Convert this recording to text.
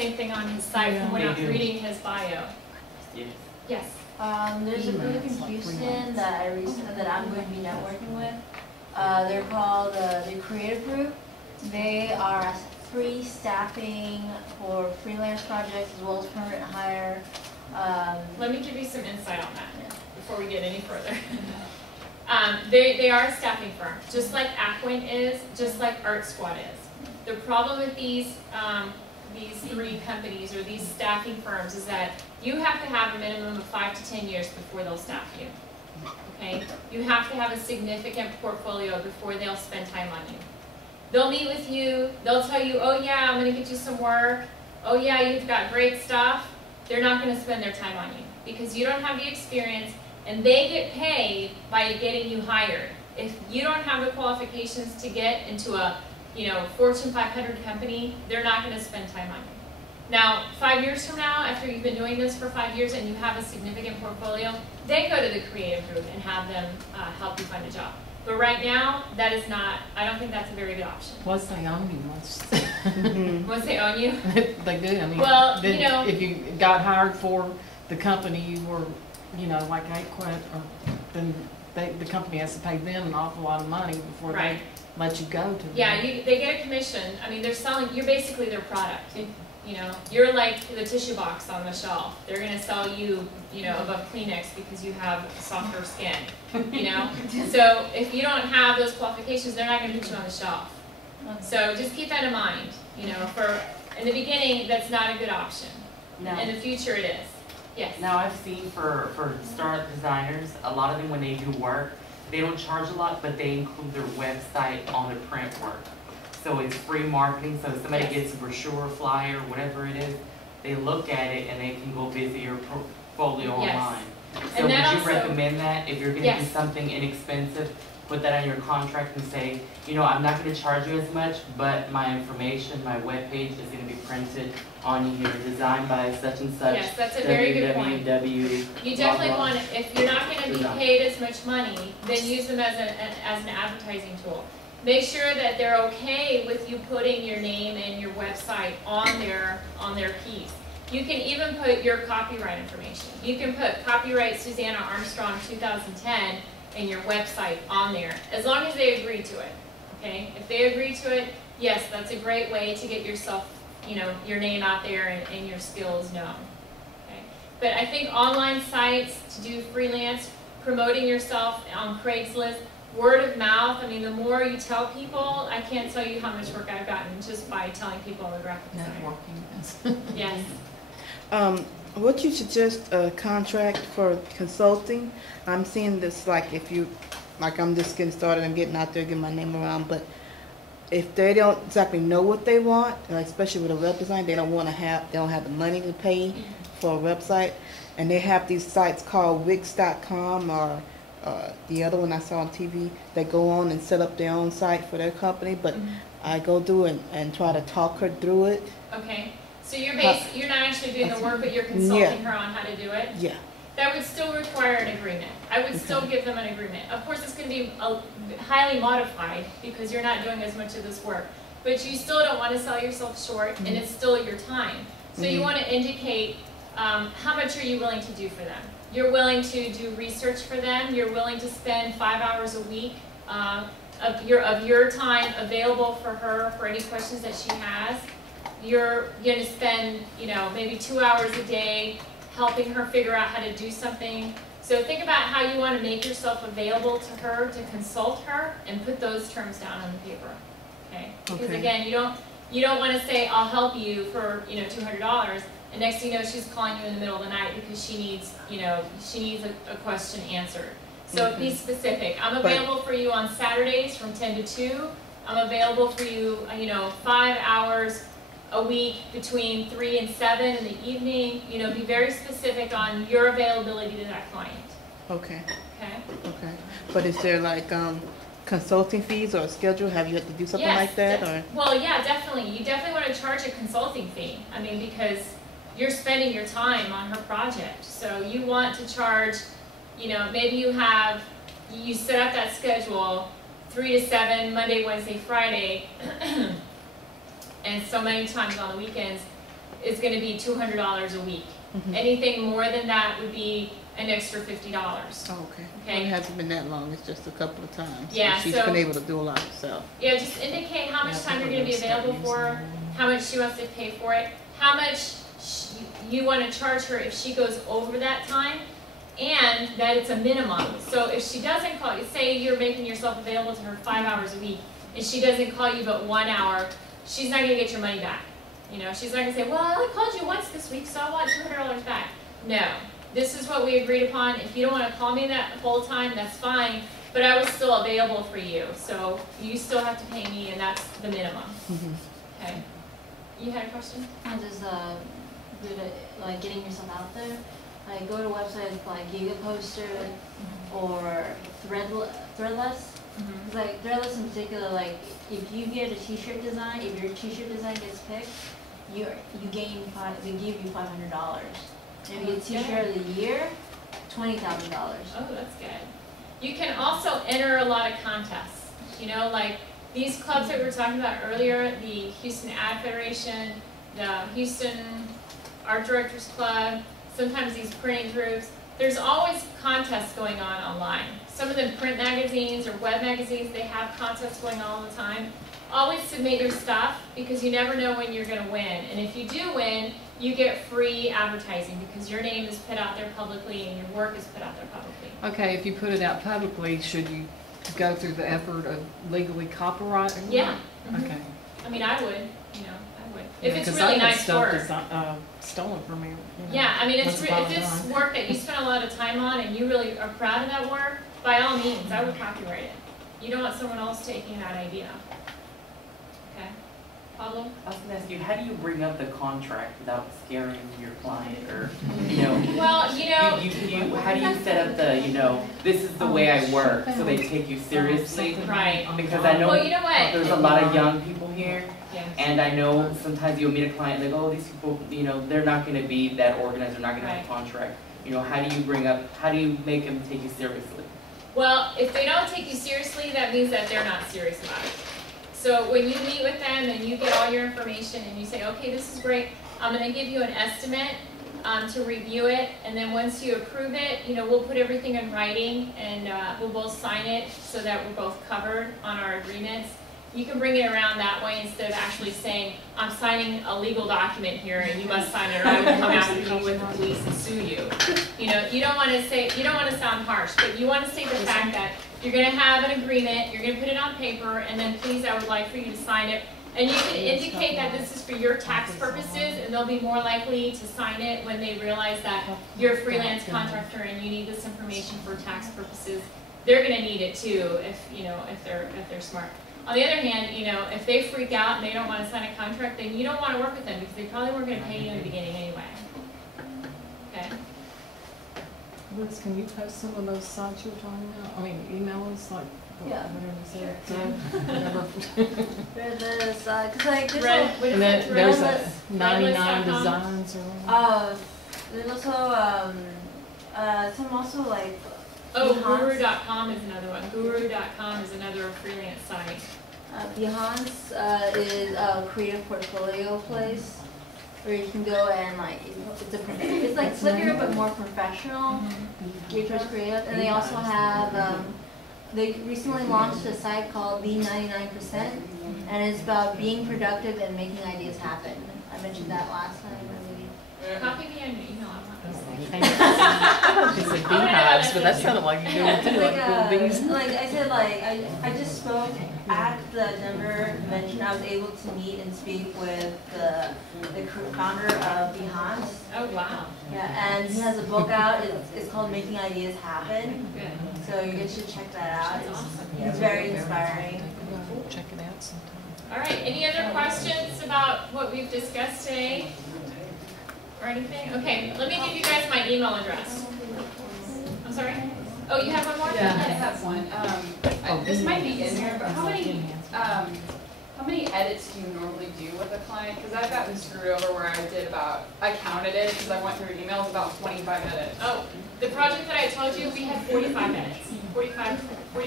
same thing on his site from when I was reading his bio. Yes. Yes. There's a group in Houston that I'm going to be networking with. They're called the Creative Group. They are free staffing for freelance projects as well as permanent hire. Let me give you some insight on that before we get any further. They are a staffing firm, just like Aquin is, just like Art Squad is. The problem with these three companies or these staffing firms is that you have to have a minimum of 5 to 10 years before they'll staff you. Okay? You have to have a significant portfolio before they'll spend time on you. They'll meet with you, they'll tell you, oh yeah, I'm going to get you some work, oh yeah, you've got great stuff. They're not going to spend their time on you because you don't have the experience, and they get paid by getting you hired. If you don't have the qualifications to get into a Fortune 500 company, they're not going to spend time on you. Now, 5 years from now, after you've been doing this for 5 years and you have a significant portfolio, then go to the creative group and have them help you find a job. But right now, that is not, I don't think that's a very good option. Once they own you, Once they own you? They do. I mean, well, then if you got hired for the company you were, like I quit, then the company has to pay them an awful lot of money before they let you go to them. Yeah, they get a commission. I mean, you're basically their product. You're like the tissue box on the shelf. They're going to sell you, above Kleenex because you have softer skin, So if you don't have those qualifications, they're not going to put you on the shelf. So just keep that in mind. In the beginning, that's not a good option. No. In the future, it is. Yes. Now I've seen for startup designers, a lot of them when they do work, they don't charge a lot, but they include their website on the print work. So it's free marketing, so if somebody gets a brochure, flyer, whatever it is, they look at it and they can go visit your portfolio online. So would you recommend that if you're going to do something inexpensive, put that on your contract and say, I'm not going to charge you as much, but my information, my webpage is going to be printed on here, designed by such and such. Yes, that's a very good point. You definitely want, if you're not going to be paid as much money, then use them as an advertising tool. Make sure that they're okay with you putting your name and your website on their piece. You can even put your copyright information. You can put copyright Susanna Armstrong 2010 and your website on there, as long as they agree to it. Okay? If they agree to it, yes, that's a great way to get yourself, your name out there and your skills known. Okay? But I think online sites to do freelance, promoting yourself on Craigslist, word of mouth, I mean, the more you tell people, I can't tell you how much work I've gotten just by telling people I'm a graphic designer. Networking. Yes. What you suggest a contract for consulting? I'm seeing this like if you, like I'm just getting started, I'm getting out there, getting my name around, but if they don't exactly know what they want, especially with a web design, they don't have the money to pay for a website, and they have these sites called Wix.com or the other one I saw on TV, they go on and set up their own site for their company, but I go through and try to talk her through it. Okay, so you're not actually doing the work, but you're consulting her on how to do it? Yeah. That would still require an agreement. I would still give them an agreement. Of course, it's going to be highly modified because you're not doing as much of this work, but you still don't want to sell yourself short, and it's still your time. So you want to indicate how much are you willing to do for them. You're willing to do research for them. You're willing to spend 5 hours a week of your time available for her for any questions that she has. You're going to spend, maybe 2 hours a day helping her figure out how to do something. So think about how you want to make yourself available to her to consult her, and put those terms down on the paper. Okay? Because again, you don't want to say I'll help you for $200. And next thing you know, she's calling you in the middle of the night because she needs, a question answered. So be specific. I'm available for you on Saturdays from 10 to 2. I'm available for you, 5 hours a week between 3 and 7 in the evening. Be very specific on your availability to that client. Okay. Okay. Okay. But is there like consulting fees or a schedule? Have you had to do something like that? Or? Well, yeah, definitely. You definitely want to charge a consulting fee. I mean, because you're spending your time on her project. So you want to charge, maybe you set up that schedule 3 to 7, Monday, Wednesday, Friday, and so many times on the weekends. is gonna be $200 a week. Mhm. Anything more than that would be an extra $50. Oh, okay. Okay. It hasn't been that long, it's just a couple of times. Yeah, She's so- been able to do a lot herself. Yeah, just indicate how much time you're gonna be available for, how much she wants to pay for it, how much you wanna charge her if she goes over that time, and that it's a minimum. So if she doesn't call you, say you're making yourself available to her 5 hours a week, and she doesn't call you but 1 hour, she's not gonna get your money back. You know, she's not gonna say, well, I only called you once this week, so I want $200 back. No, this is what we agreed upon. If you don't wanna call me that whole time, that's fine, but I was still available for you, so you still have to pay me, and that's the minimum, Mhm. okay? You had a question? And just good at like getting yourself out there. Like go to websites like GigaPoster or Threadless. Cause like Threadless in particular, like if you get a T-shirt design, if your T-shirt design gets picked, you they give you $500. And if you get T-shirt of the year, $20,000. Oh, that's good. You can also enter a lot of contests, you know, like these clubs that we were talking about earlier, the Houston Ad Federation, the Houston Art Directors Club, sometimes these printing groups. There's always contests going on online. Some of them print magazines or web magazines, they have contests going on all the time. Always submit your stuff because you never know when you're going to win. And if you do win, you get free advertising because your name is put out there publicly and your work is put out there publicly. Okay, if you put it out publicly, should you go through the effort of legally copyrighting? it? Yeah. Mhm. Okay. I mean, I would, you know, I would. If it's 'Cause really I had nice stuff work. stolen from me. You know. Yeah, I mean, Once if upon a it's time. work that you spent a lot of time on and you really are proud of that work, by all means, I would copyright it. You don't want someone else taking that idea. Okay? Pablo? I was gonna ask you, how do you bring up the contract without scaring your client or, you know? Well, you know, How do you set up the, you know, this is the way I work, so they take you seriously? Right. Because I know well, you know what? there's a lot of young people here, Yes. and I know sometimes you'll meet a client, and they go, oh, these people, you know, they're not gonna be that organized, they're not gonna have a contract. You know, how do you make them take you seriously? Well, if they don't take you seriously, that means that they're not serious about it. So when you meet with them and you get all your information and you say, okay, this is great, I'm gonna give you an estimate to review it, and then once you approve it, you know, we'll put everything in writing and we'll both sign it so that we're both covered on our agreements. You can bring it around that way instead of actually saying, I'm signing a legal document here and you must sign it or I will come after you with the police and sue you. You know, you don't wanna sound harsh, but you wanna say the fact that you're gonna have an agreement, you're gonna put it on paper, and then please, I would like for you to sign it. And you can indicate that this is for your tax purposes, and they'll be more likely to sign it when they realize that you're a freelance contractor and you need this information for tax purposes. They're gonna need it too, if they're smart. On the other hand, you know, if they freak out and they don't wanna sign a contract, then you don't wanna work with them because they probably weren't gonna pay you in the beginning anyway. Okay? Liz, can you post some of those sites you were talking about? I mean, email us, like, Yeah. whatever you said. Sure. Whatever. Threadless, cause like there's Red, what is And it? then there's a Threadless. 99 Threadless.com. designs or whatever. there's also some also like Oh, Behance. Guru.com is another one. Guru.com is another freelance site. Behance is a creative portfolio place where you can go and like it's like Flickr but more professional. Geared towards creative, and they also have they recently launched a site called The 99%, and it's about being productive and making ideas happen. I mentioned that last time, I believe. Copy me on your email. I'm not listening. She said beehives, but that sounded like you do it too, like little bees. Like I said, like I just spoke at the Denver convention. I was able to meet and speak with the founder of Behance. Oh, wow. Yeah, and he has a book out. It's called Making Ideas Happen. Good. So you guys should check that out. That's awesome. It's very inspiring. Check it out sometime. All right, any other questions about what we've discussed today? Or anything? Okay, let me give you guys my email address. I'm sorry? Oh, you have one more? Yeah, I have one. This might be in there, but how many edits do you normally do with a client? Because I've gotten screwed over where I counted it because I went through emails about 25 edits. Oh, the project that I told you, we had 45 minutes. 45